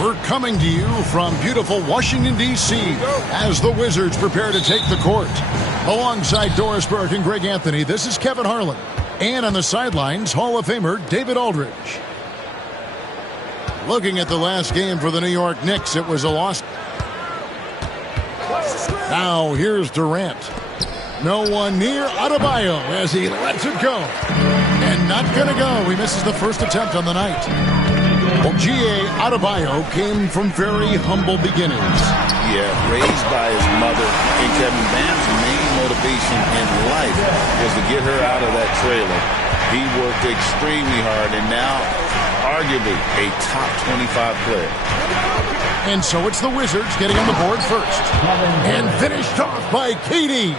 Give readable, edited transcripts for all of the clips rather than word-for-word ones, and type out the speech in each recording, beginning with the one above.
We're coming to you from beautiful Washington, D.C. as the Wizards prepare to take the court. Alongside Doris Burke and Greg Anthony, this is Kevin Harlan. And on the sidelines, Hall of Famer David Aldridge. Looking at the last game for the New York Knicks, it was a loss. Now here's Durant. No one near Adebayo as he lets it go. And not going to go. He misses the first attempt on the night. Well, G.A. Adebayo came from very humble beginnings. Yeah, raised by his mother. And Kevin, Bam's main motivation in life was to get her out of that trailer. He worked extremely hard and now arguably a top 25 player. And so it's the Wizards getting on the board first. And finished off by KD.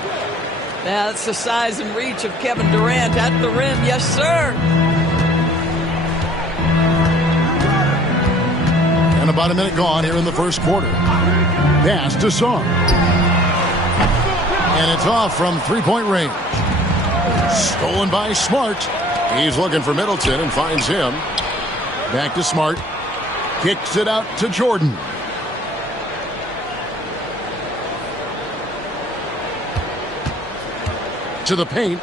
Now that's the size and reach of Kevin Durant at the rim. Yes, sir. And about a minute gone here in the first quarter. Pass to Song. And it's off from three-point range. Stolen by Smart. He's looking for Middleton and finds him. Back to Smart. Kicks it out to Jordan. To the paint.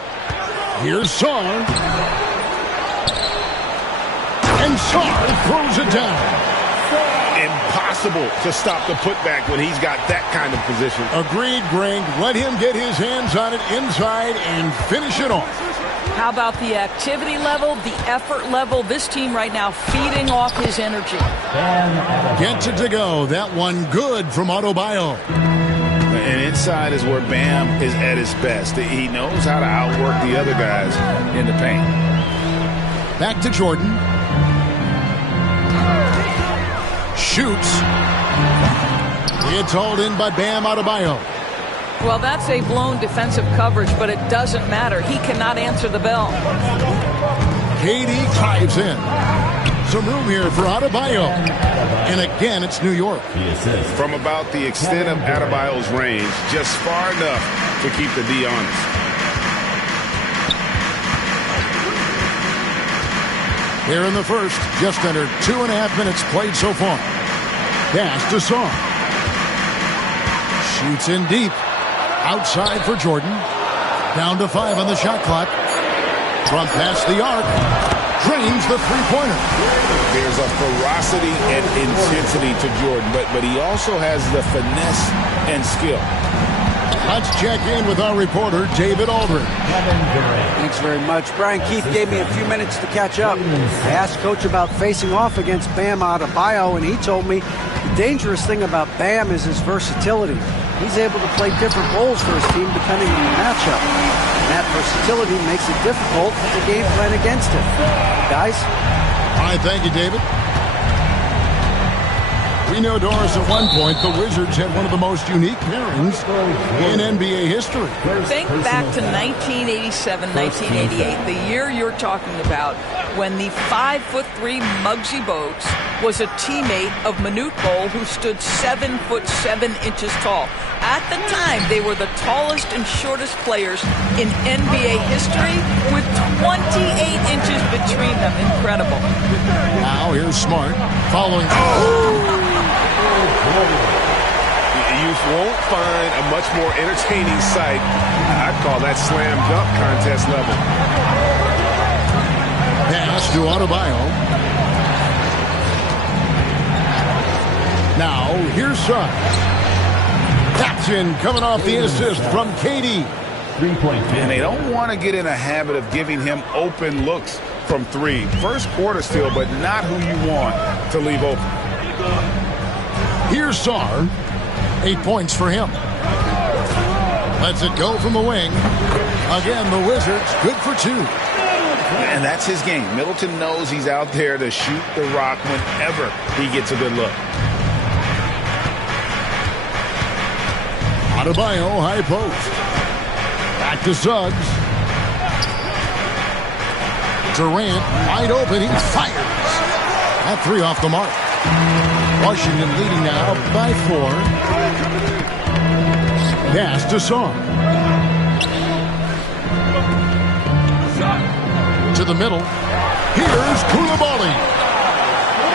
Here's Song. And Song throws it down. Impossible to stop the putback when he's got that kind of position. Agreed, Greg. Let him get his hands on it inside and finish it off. How about the activity level, the effort level? This team right now feeding off his energy. Gets it to go. That one good from Adebayo. And inside is where Bam is at his best. He knows how to outwork the other guys in the paint. Back to Jordan. Shoots. It's hauled in by Bam Adebayo. Well, that's a blown defensive coverage, but it doesn't matter. He cannot answer the bell. KD drives in. Some room here for Adebayo. And again, it's New York. From about the extent of Adebayo's range, just far enough to keep the D honest. Here in the first, just under 2.5 minutes played so far. Pass to Song. Shoots in deep. Outside for Jordan. Down to 5 on the shot clock. From past the arc. Drains the three-pointer. There's a ferocity and intensity to Jordan, but he also has the finesse and skill. Let's check in with our reporter, David Aldridge. Thanks very much. Brian Keith gave me a few minutes to catch up. I asked Coach about facing off against Bam Adebayo, and he told me the dangerous thing about Bam is his versatility. He's able to play different roles for his team depending on the matchup. And that versatility makes it difficult to game plan against him. Guys? All right, thank you, David. We know, Doris, at one point the Wizards had one of the most unique pairings in NBA history. Think back to 1987, 1988, the year you're talking about, when the 5'3" Muggsy Bogues was a teammate of Manute Bol, who stood 7'7" tall. At the time, they were the tallest and shortest players in NBA history, with 28 inches between them. Incredible. Now here's Smart following. You won't find a much more entertaining sight. I'd call that slam dunk contest level. Pass to Adebayo. Now here's Sun. Captain coming off the assist from KD. 3-point. And they don't want to get in a habit of giving him open looks from three. First quarter still, but not who you want to leave open. Here's Sarr. 8 points for him. Lets it go from the wing. Again, the Wizards good for 2. And that's his game. Middleton knows he's out there to shoot the rock whenever he gets a good look. Adebayo, high post. Back to Suggs. Durant, wide open. He fires. That 3 off the mark. Washington leading now by 4. Pass to Song. To the middle. Here's Koulibaly.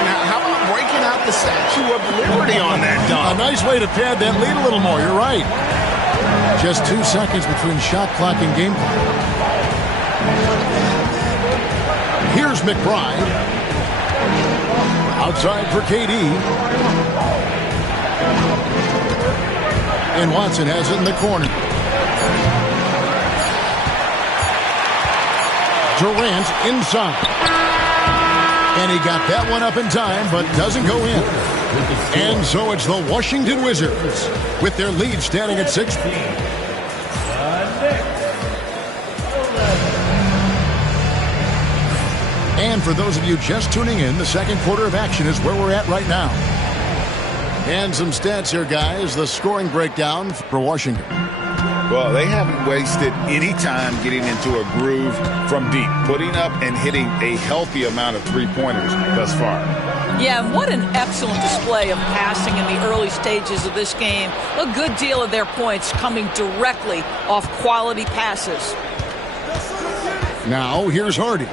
Now, how about breaking out the Statue of Liberty on that dunk? A nice way to pad that lead a little more. You're right. Just 2 seconds between shot clock and game clock. Here's McBride. Outside for KD. And Watson has it in the corner. Durant inside. And he got that one up in time, but doesn't go in. And so it's the Washington Wizards with their lead standing at 6. And for those of you just tuning in, the second quarter of action is where we're at right now. And some stats here, guys. The scoring breakdown for Washington. Well, they haven't wasted any time getting into a groove from deep, putting up and hitting a healthy amount of three-pointers thus far. Yeah, what an excellent display of passing in the early stages of this game. A good deal of their points coming directly off quality passes. Now, here's Hardy.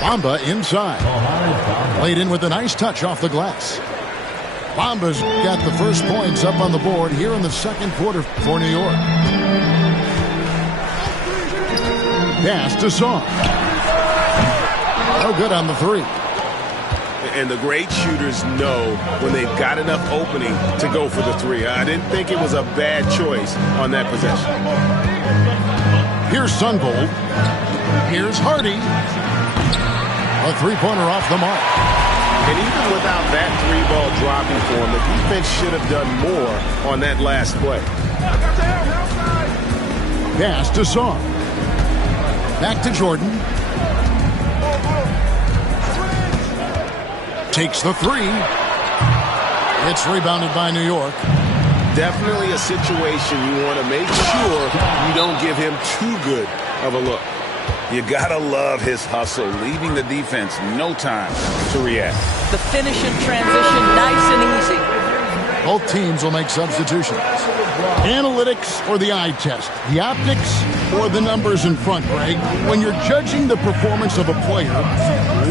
Bamba inside. Played in with a nice touch off the glass. Bamba's got the first points up on the board here in the second quarter for New York. Pass to Song. No good on the 3. And the great shooters know when they've got enough opening to go for the 3. I didn't think it was a bad choice on that possession. Here's Sunvold. Here's Hardy. A 3-pointer off the mark. And even without that 3-ball dropping for him, the defense should have done more on that last play. Pass to Song. Back to Jordan. Takes the 3. It's rebounded by New York. Definitely a situation you want to make sure you don't give him too good of a look. You gotta love his hustle, leaving the defense no time to react. The finish in transition, nice and easy. Both teams will make substitutions. Analytics or the eye test? The optics or the numbers in front, Greg? When you're judging the performance of a player,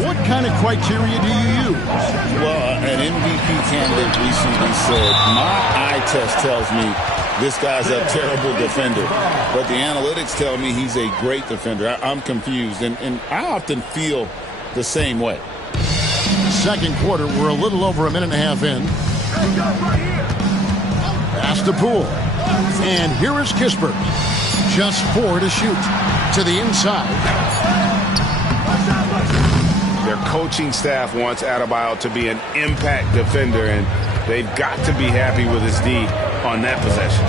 what kind of criteria do you use? Well, an MVP candidate recently said, my eye test tells me this guy's a terrible defender, but the analytics tell me he's a great defender. I'm confused, and I often feel the same way. Second quarter, we're a little over a minute and a half in. Pass to Poole. And here is Kispert. Just 4 to shoot. To the inside. Their coaching staff wants Adebayo to be an impact defender, and they've got to be happy with his D on that possession.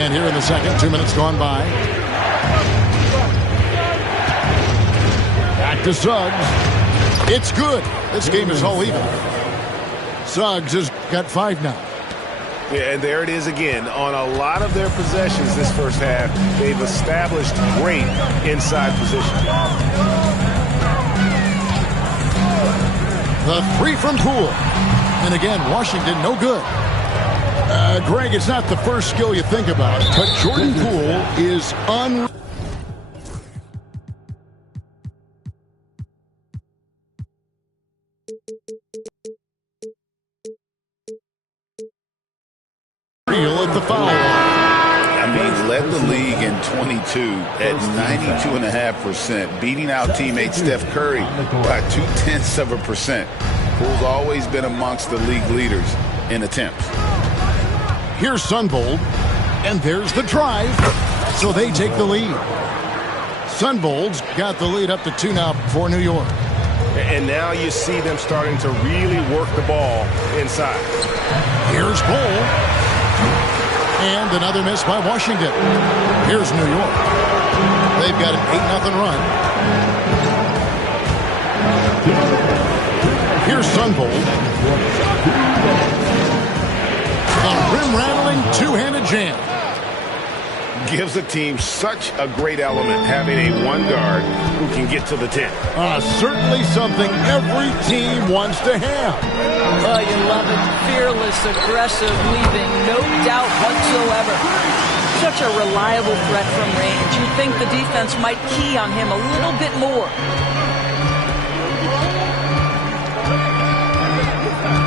And here in the second, 2 minutes gone by. Back to Suggs. It's good. This game is all even. Suggs has got 5 now. Yeah, and there it is again. On a lot of their possessions this first half, they've established great inside position. The 3 from Poole. And again, Washington, no good. Greg, it's not the first skill you think about, but Jordan Poole is unreal. At the foul line. I mean, led the league in 22 at 92.5%, beating out teammate Steph Curry by 0.2%. Poole's always been amongst the league leaders in attempts. Here's Sunvold, and there's the drive, so they take the lead. Sunvold's got the lead up to 2 now for New York. And now you see them starting to really work the ball inside. Here's Poole. And another miss by Washington. Here's New York. They've got an 8-0 run. Here's Sunvold. A rim-rattling two-handed jam. Gives a team such a great element having a one guard who can get to the 10. Certainly something every team wants to have. Oh, you love it. Fearless, aggressive, leaving, no doubt whatsoever. Such a reliable threat from range. You'd think the defense might key on him a little bit more.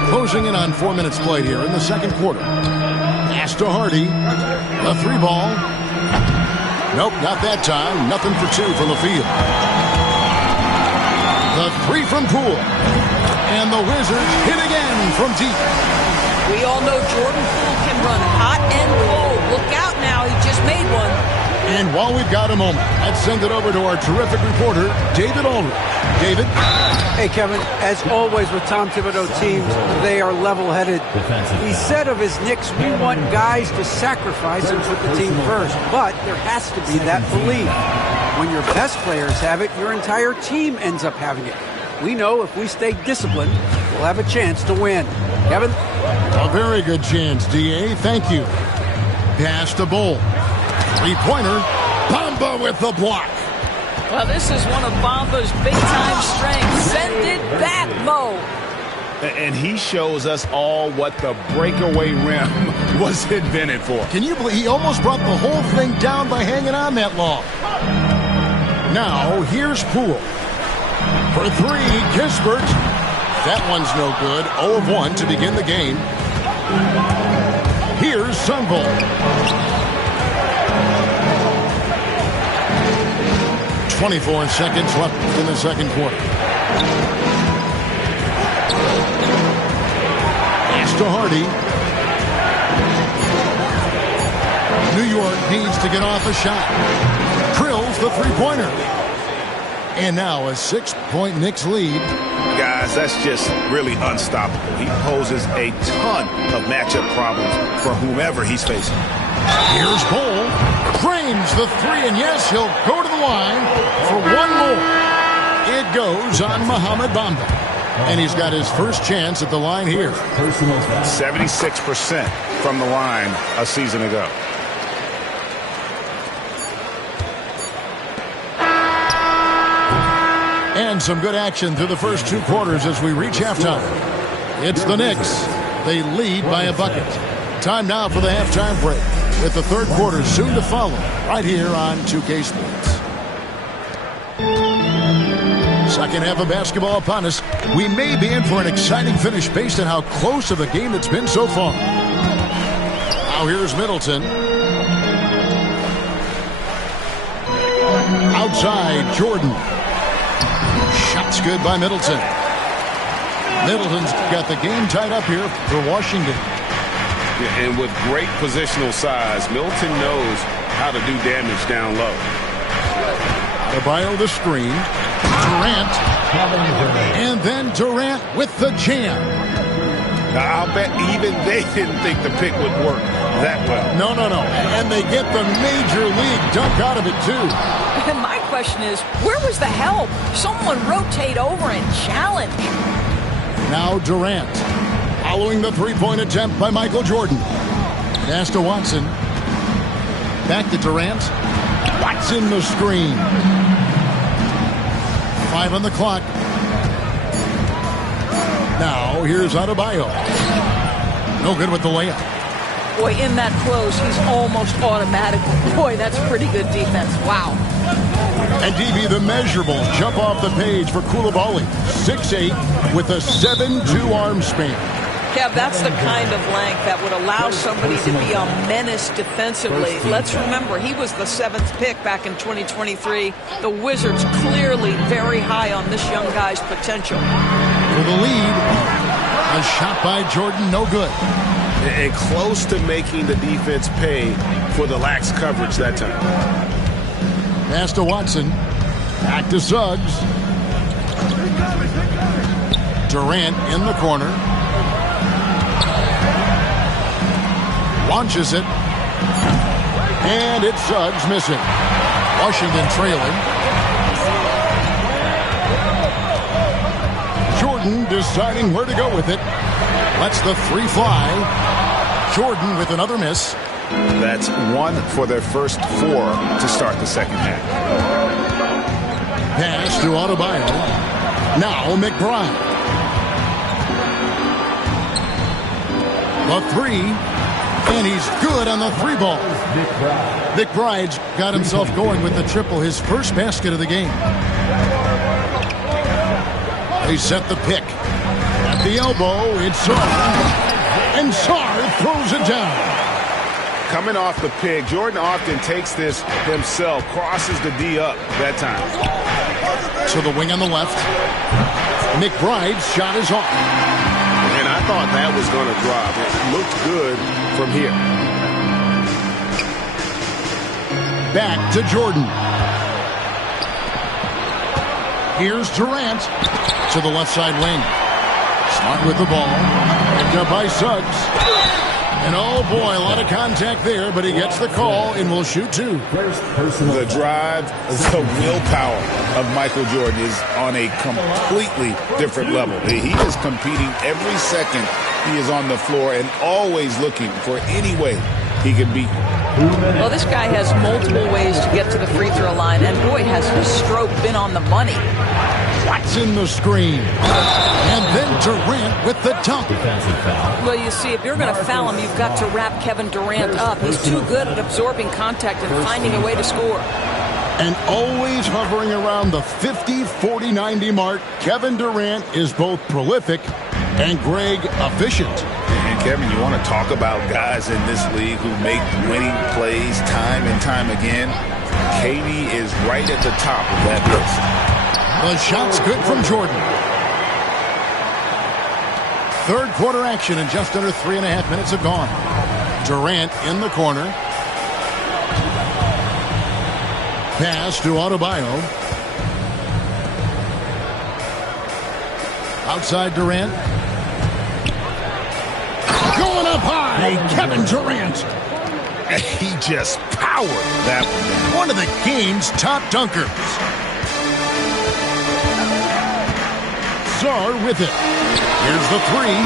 Closing in on 4 minutes played here in the second quarter. Pass to Hardy. A 3 ball. Nope, not that time. Nothing for 2 for LaField. The 3 from Poole. And the Wizards hit again from deep. We all know Jordan Poole can run hot and cold. Look out now. He just made one. And while we've got a moment, let's send it over to our terrific reporter, David Aldridge. David? Hey, Kevin, as always with Tom Thibodeau teams, they are level-headed. He said of his Knicks, we want guys to sacrifice and put the team first. But there has to be that belief. When your best players have it, your entire team ends up having it. We know if we stay disciplined, we'll have a chance to win. Kevin? A very good chance, D.A. Thank you. Pass to Bull. 3-pointer. Bamba with the block. Well, this is one of Bamba's big-time strengths. Send it back, Mo. And he shows us all what the breakaway rim was invented for. Can you believe he almost brought the whole thing down by hanging on that long? Now, here's Poole. For 3, Kispert. That one's no good. 0 of 1 to begin the game. Here's Sunvold. 24 seconds left in the second quarter. Pass to Hardy. New York needs to get off a shot. Drills the 3-pointer. And now a 6-point Knicks lead. Guys, that's just really unstoppable. He poses a ton of matchup problems for whomever he's facing. Here's Bull. Frames the 3, and yes, he'll go to the line for one more. It goes on Mohamed Bamba. And he's got his first chance at the line here. 76% from the line a season ago. And some good action through the first 2 quarters as we reach halftime. It's the Knicks. They lead by a bucket. Time now for the halftime break, with the third quarter soon to follow, right here on 2K Sports. Second half of basketball upon us. We may be in for an exciting finish based on how close of a game it's been so far. Now here's Middleton. Outside, Jordan. Shot's good by Middleton. Middleton's got the game tied up here for Washington. And with great positional size, Middleton knows how to do damage down low. Adebayo the screen. Durant. And then Durant with the jam. Now, I'll bet even they didn't think the pick would work. that well. No. And they get the major league dunk out of it, too. And my question is, where was the help? Someone rotate over and challenge. Now Durant, following the three-point attempt by Michael Jordan. Pass to Watson. Back to Durant. Watson the screen. 5 on the clock. Now here's Adebayo. No good with the layup. Boy, in that close, he's almost automatic. Boy, that's pretty good defense. Wow. And DB, the measurables jump off the page for Koulibaly. 6'8" with a 7'2" arm span. Kev, that's the kind of length that would allow somebody to be a menace defensively. Let's remember, he was the 7th pick back in 2023. The Wizards clearly very high on this young guy's potential. For the lead, a shot by Jordan, no good. And close to making the defense pay for the lax coverage that time. Pass to Watson. Back to Suggs. Durant in the corner. Launches it. And it's Suggs missing. Washington trailing. Jordan deciding where to go with it. Lets the three fly. Jordan with another miss. That's 1 for their first 4 to start the second half. Pass to Adebayo. Now McBride. The three. And he's good on the 3 ball. McBride's got himself going with the triple, his first basket of the game. They set the pick. At the elbow, it's Sarr. And Sarr throws it down. Coming off the pick, Jordan often takes this himself, crosses the D up that time. To the wing on the left. McBride's shot is off. And I thought that was going to drop. It looked good from here. Back to Jordan. Here's Durant to the left side wing. Smart with the ball. Picked up by Suggs. And oh boy, a lot of contact there, but he gets the call and will shoot 2. The drive, the willpower of Michael Jordan is on a completely different level. He is competing every second he is on the floor and always looking for any way he can beat you. Well, this guy has multiple ways to get to the free throw line, and boy, has his stroke been on the money. Watson the screen. And then Durant with the dunk. Well, you see, if you're going to foul him, you've got to wrap Kevin Durant up. He's too good at absorbing contact and finding a way to score. And always hovering around the 50, 40, 90 mark, Kevin Durant is both prolific and, Greg, efficient. And Kevin, you want to talk about guys in this league who make winning plays time and time again? KD is right at the top of that list. The shot's good from Jordan. Third quarter action, and just under 3.5 minutes have gone. Durant in the corner. Pass to Adebayo. Outside Durant. Going up high, Kevin Durant. He just powered that one of the game's top dunkers. Sarr with it. Here's the three.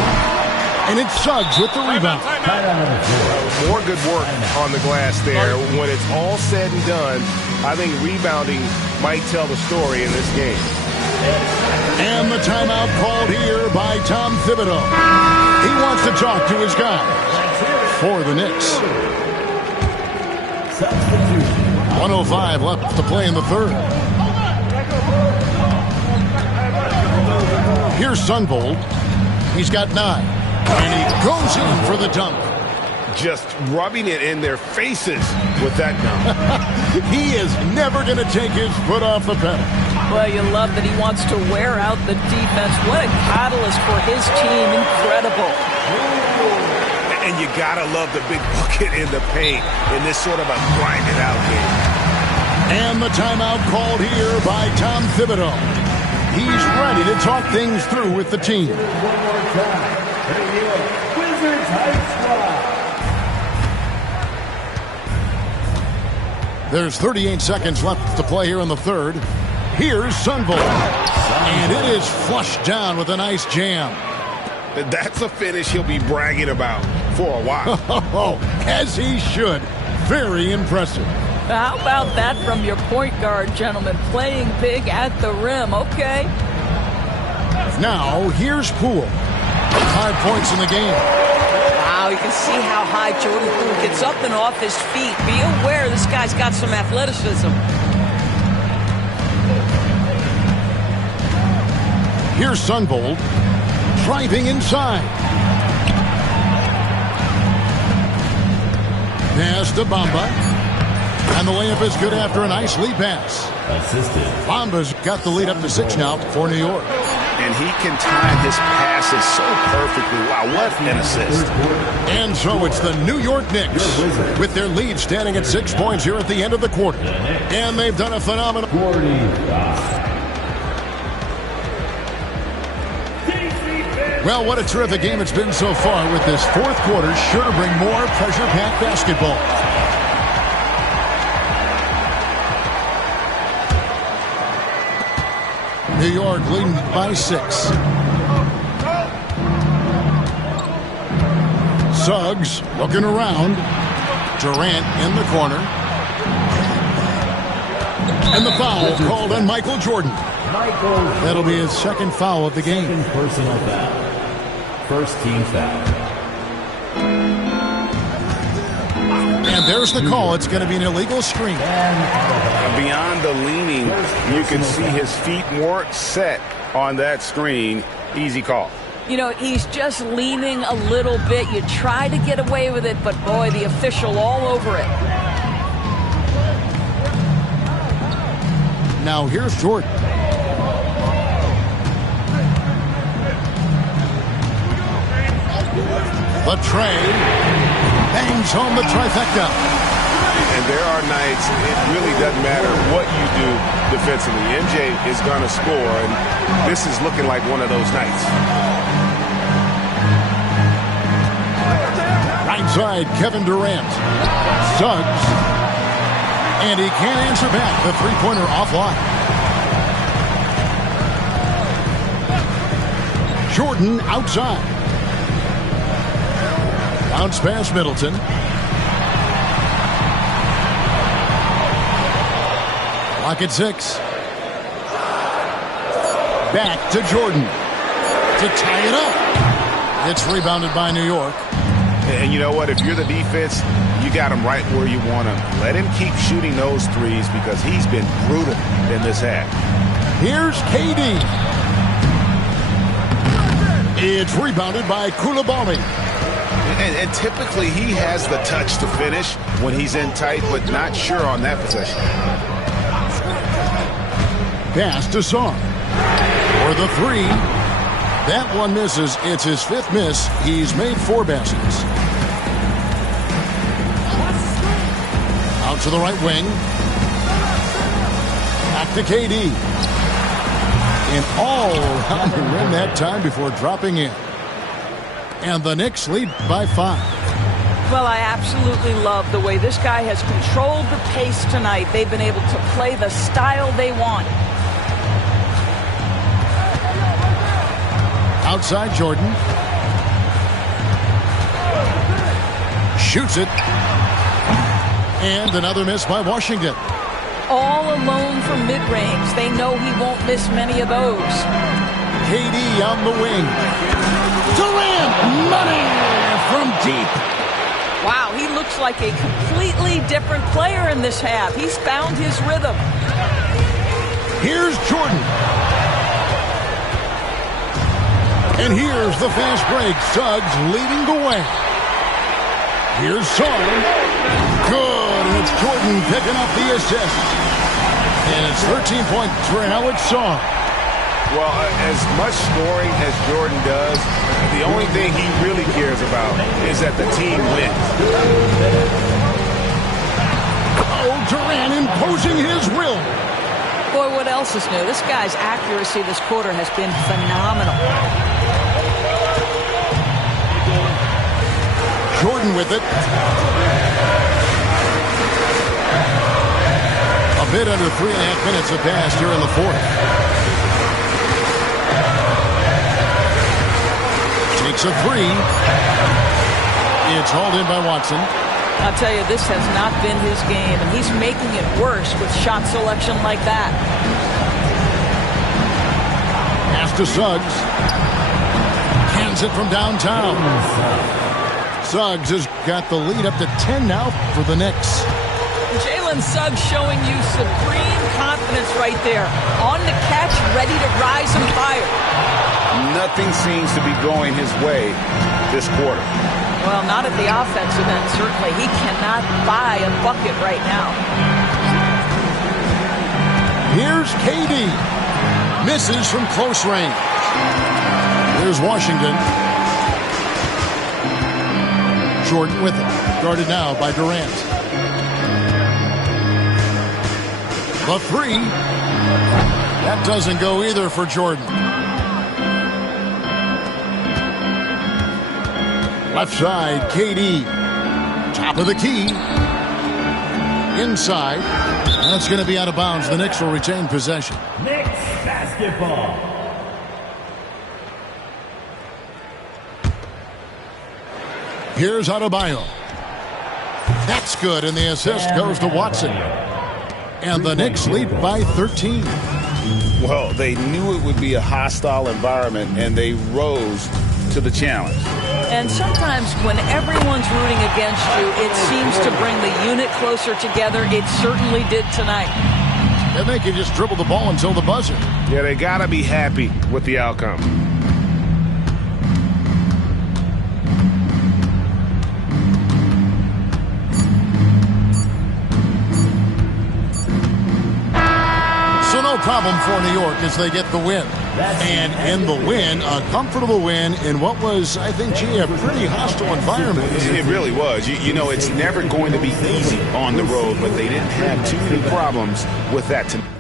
And it's Suggs with the rebound. More good work on the glass there. When it's all said and done, I think rebounding might tell the story in this game. And the timeout called here by Tom Thibodeau. He wants to talk to his guys for the Knicks. 1:05 left to play in the third. Here's Sunvold. He's got 9. And he goes in for the dunk. Just rubbing it in their faces with that dunk. He is never going to take his foot off the pedal. Well, you love that he wants to wear out the defense. What a catalyst for his team. Incredible. And you got to love the big bucket in the paint in this sort of a grinded out game. And the timeout called here by Tom Thibodeau. He's ready to talk things through with the team. There's 38 seconds left to play here in the third. Here's Sunvolt. And it is flushed down with a nice jam. That's a finish he'll be bragging about for a while. As he should. Very impressive. How about that from your point guard, gentlemen? Playing big at the rim. Okay. Now, here's Poole. 5 points in the game. Wow, you can see how high Jordan Poole gets up and off his feet. Be aware this guy's got some athleticism. Here's Sunvolt. Driving inside. Pass to Bamba. And the layup is good after a nice lead pass. Bamba's got the lead up to 6 now for New York. And he can time his passes so perfectly. Wow, what an assist. And so it's the New York Knicks with their lead standing at 6 points here at the end of the quarter. And they've done a phenomenal... Well, what a terrific game it's been so far with this fourth quarter. Sure to bring more pressure-packed basketball. New York leading by 6. Suggs looking around. Durant in the corner. And the foul called on Michael Jordan. That'll be his second foul of the game. Second personal foul. First team foul. And there's the call. It's going to be an illegal screen. Beyond the leaning, you can see his feet weren't set on that screen. Easy call. You know, he's just leaning a little bit. You try to get away with it, but boy, the official all over it. Now here's Jordan. The trade bangs home the trifecta. And there are nights it really doesn't matter what you do defensively. MJ is going to score, and this is looking like one of those nights. Right side, Kevin Durant. Suggs. And he can't answer back. The three-pointer offline. Jordan outside. Bounce pass Middleton. Clock at 6. Back to Jordan to tie it up. It's rebounded by New York. And you know what? If you're the defense, you got him right where you want him. Let him keep shooting those threes because he's been brutal in this half. Here's KD. It's rebounded by Koulibaly. And typically he has the touch to finish when he's in tight, but not sure on that possession. Pass to Song for the 3. That one misses. It's his 5th miss. He's made 4 baskets. Out to the right wing. Back to KD. And all around the rim that time before dropping in. And the Knicks lead by 5. Well, I absolutely love the way this guy has controlled the pace tonight. They've been able to play the style they want. Outside Jordan. Shoots it. And another miss by Washington. All alone from mid-range. They know he won't miss many of those. KD on the wing. Durant, money from deep. Wow, he looks like a completely different player in this half. He's found his rhythm. Here's Jordan. And here's the fast break. Suggs leading the way. Here's Song. Good. And it's Jordan picking up the assist. And it's 13 points for Howard Song. Well, as much scoring as Jordan does, the only thing he really cares about is that the team wins. Oh, Durant imposing his will. Boy, what else is new? This guy's accuracy this quarter has been phenomenal. Jordan with it. A bit under 3.5 minutes have passed here in the fourth. Takes a three. It's hauled in by Watson. I'll tell you, this has not been his game, and he's making it worse with shot selection like that. Pass to Suggs. Hands it from downtown. Suggs has got the lead up to 10 now for the Knicks. Jalen Suggs showing you supreme confidence right there. On the catch, ready to rise and fire. Nothing seems to be going his way this quarter. Well, not at the offensive end, certainly. He cannot buy a bucket right now. Here's KD. Misses from close range. Here's Washington. Jordan with it. Guarded now by Durant. The three. That doesn't go either for Jordan. Left side, KD. Top of the key. Inside. That's going to be out of bounds. The Knicks will retain possession. Knicks basketball. Here's Adebayo. That's good, and the assist goes to Watson. And the Knicks lead by 13. Well, they knew it would be a hostile environment, and they rose to the challenge. And sometimes when everyone's rooting against you, it seems to bring the unit closer together. It certainly did tonight. And they can just dribble the ball until the buzzer. Yeah, they got to be happy with the outcome. So no problem for New York as they get the win. And in the win, a comfortable win in what was, I think, a pretty hostile environment. It really was. You know, it's never going to be easy on the road, but they didn't have too many problems with that tonight.